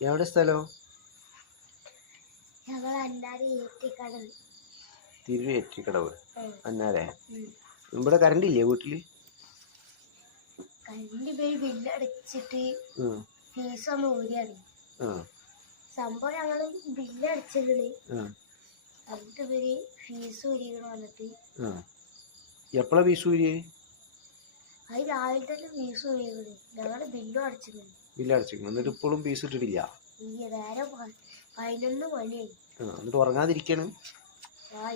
എവിടെ സ്ഥലം? തിരുവേറ്റിക്കടവ്. അന്നാലേ ഇവിടെ കറണ്ട് ഇല്ലേ വീട്ടില്? ബില്ലടച്ചിട്ട് ഫീസ് ഒന്ന് ഊരിയാണ് സംഭവം. ഞങ്ങള് ബില്ലടച്ചത് എന്നിട്ട് ഇവര് ഫീസ് ഊരിക്കണം വന്നിട്ട്. എപ്പോഴാ ഫീസ് ഊരിയേ? അത് രാവിലെ തന്നെ ഫീസ് ഊരിയത്. ഞങ്ങള് ബില്ലും അടച്ചിട്ടുണ്ട്. ബില്ലടച്ചിരിക്കണം. എന്നിട്ട് ഇപ്പോഴും ഫീസ് ഇട്ടിട്ടില്ല? നേരം 11 മണിയായി. എന്നിട്ട് ഉറങ്ങാതിരിക്കണം.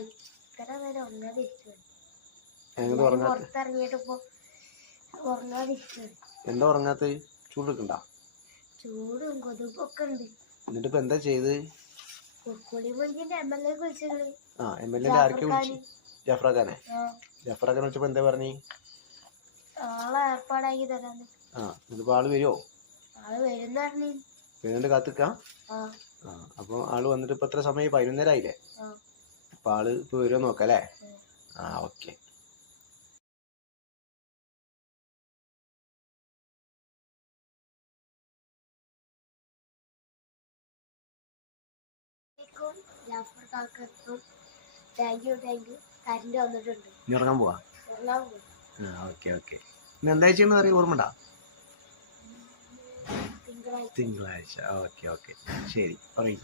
ഇത്ര നേരം ഉറങ്ങാതിരിക്കണം. പുറത്തിറങ്ങിയിട്ടിപ്പോ ഉറങ്ങാതിരിക്കണം. എന്താ ഉറങ്ങാത്ത? ചൂടെടുക്കണ്ട? ചൂടും കൊതുകൊക്കെ ഉണ്ട്. എന്നിട്ട് ഇപ്പൊ എന്താ ചെയ്ത്? MLA വിളിച്ചത്. MLA ആർക്കെ വിളിച്ചു? ജഫ്രാഖാനെ. ജഫ്രാഖാനെ വിളിച്ചപ്പോ എന്താ പറഞ്ഞു? ആളെ ഏർപ്പാടാക്കി തരാന്ന്. ഇതിപ്പോ ആള് വരുമോ? ആള് വരുന്ന പറഞ്ഞു. വരുന്നുണ്ട്, കാത്തിക്കാം. അപ്പൊ ആള് വന്നിട്ട് ഇപ്പൊ എത്ര സമയം? 11:30 ആയില്ലേ? അപ്പൊ ആള് ഇപ്പൊ വരുമോ നോക്കല്ലേ? ഓക്കെ. Thank you. കറണ്ട് വന്നിട്ടുണ്ട്. ഇനി ഉറങ്ങാൻ പോവാ? ഓക്കെ. ഇന്ന് എന്താ ചെയ്യുന്ന അറിയാം? ഓർമ്മണ്ടാ? തിങ്കളാഴ്ച. ഓക്കെ. ശരി, പറയും.